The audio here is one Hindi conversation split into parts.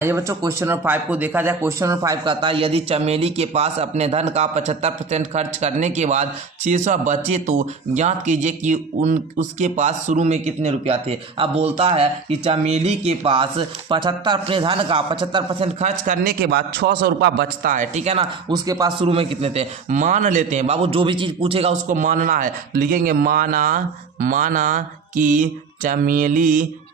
ये बच्चों क्वेश्चन नंबर 5 को देखा जाए। क्वेश्चन नंबर 5 कहता है यदि चमेली के पास अपने धन का 75% खर्च करने के बाद 600 बचे तो ज्ञात कीजिए कि उसके पास शुरू में कितने रुपया थे। अब बोलता है कि चमेली के पास अपने धन का 75% खर्च करने के बाद 600 रुपया बचता है, ठीक है ना। उसके पास शुरू में कितने थे मान लेते हैं। बाबू जो भी चीज़ पूछेगा उसको मानना है। लिखेंगे माना कि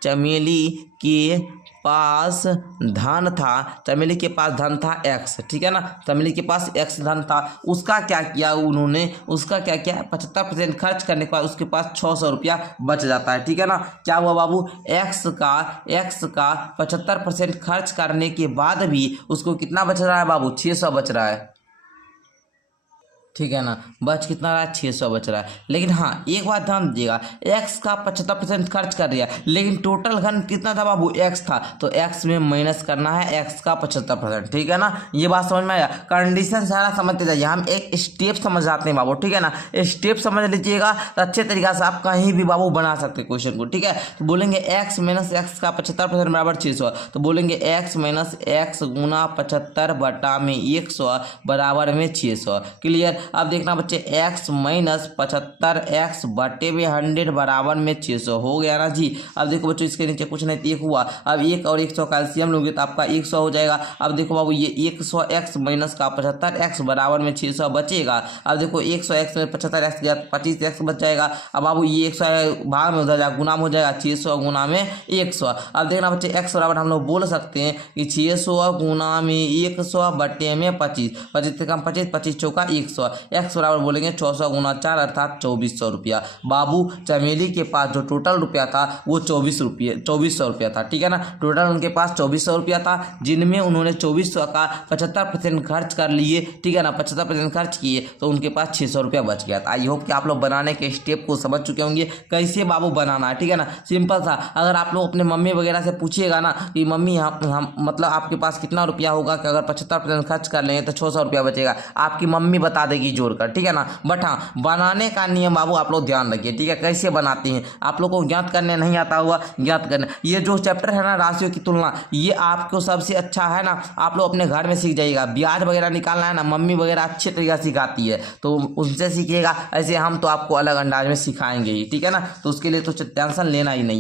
चमेली के पास धन था, चमेली के पास धन था x, ठीक है ना। चमेली के पास x धन था। उसका क्या किया उन्होंने, उसका क्या किया 75% खर्च करने के बाद उसके पास 600 रुपया बच जाता है, ठीक है ना। क्या हुआ बाबू, x का 75% खर्च करने के बाद भी उसको कितना बच रहा है बाबू, 600 बच रहा है, ठीक है ना। बच कितना रहा है, 600 बच रहा है। लेकिन हाँ एक बात ध्यान दीजिएगा, x का 75% खर्च कर दिया, लेकिन टोटल धन कितना था बाबू, x था, तो x में माइनस करना है x का 75%, ठीक है ना। ये बात समझ में आया। कंडीशन सारा समझते जाइए, हम एक स्टेप समझ जाते हैं बाबू, ठीक है ना। स्टेप समझ लीजिएगा तो अच्छे तरीके से आप कहीं भी बाबू बना सकते हैं क्वेश्चन को, ठीक है। तो बोलेंगे x माइनस एक्स का 75% बराबर 600, तो बोलेंगे x माइनस एक्स गुना 75 बटा में 100 बराबर में 600। क्लियर। अब देखना बच्चे x माइनस 75 x बटे में 100 बराबर में 600 हो गया ना जी। अब देखो बच्चों इसके नीचे कुछ नहीं, एक हुआ। अब 1 और 100 कैल्शियम लोगे तो आपका 100 हो जाएगा। अब देखो बाबू ये 100 x माइनस का 75 x बराबर में 600 बचेगा। अब देखो 100 x में 75 x गया 25 x बच जाएगा। अब बाबू ये 100 भाग में हो जाएगा, गुना में हो जाएगा, 600 गुना में 100। अब देखना बच्चे x बराबर हम लोग बोल सकते हैं कि 600 गुना में 100 बटे में 25, 25 से कम 25, 25 चौका 100, x बराबर बोलेंगे 600 गुना 4 अर्थात 2400 रुपया। बाबू चमेली के पास जो टोटल रुपया था वो 2400 रुपया था, ठीक है ना। टोटल उनके पास 2400 रुपया था, जिनमें उन्होंने 2400 का 75% खर्च कर लिए, ठीक है ना। 75% खर्च किए तो उनके पास 600 रुपया बच गया था। आई होप कि आप लोग बनाने के स्टेप को समझ चुके होंगे कैसे बाबू बनाना है, ठीक है ना। सिंपल था। अगर आप लोग अपने मम्मी वगैरह से पूछिएगा ना कि मम्मी हम मतलब आपके पास कितना रुपया होगा कि अगर 75% खर्च कर लेंगे तो 600 रुपया बचेगा, आपकी मम्मी बता देगी जोड़कर, ठीक है ना। बट हाँ बनाने का नियम बाबू आप लोग ध्यान रखिए, ठीक है। कैसे बनाते हैं आप लोग को ज्ञात करने नहीं आता हुआ ज्ञात करने। ये जो चैप्टर है ना राशियों की तुलना, ये आपको सबसे अच्छा है ना, आप लोग अपने घर में सीख जाइएगा। ब्याज वगैरह निकालना है ना, मम्मी वगैरह अच्छे तरीके से सिखाती है, तो उनसे सीखिएगा। ऐसे हम तो आपको अलग अंदाज में सिखाएंगे ही, ठीक है ना। तो उसके लिए तो टेंशन लेना ही नहीं।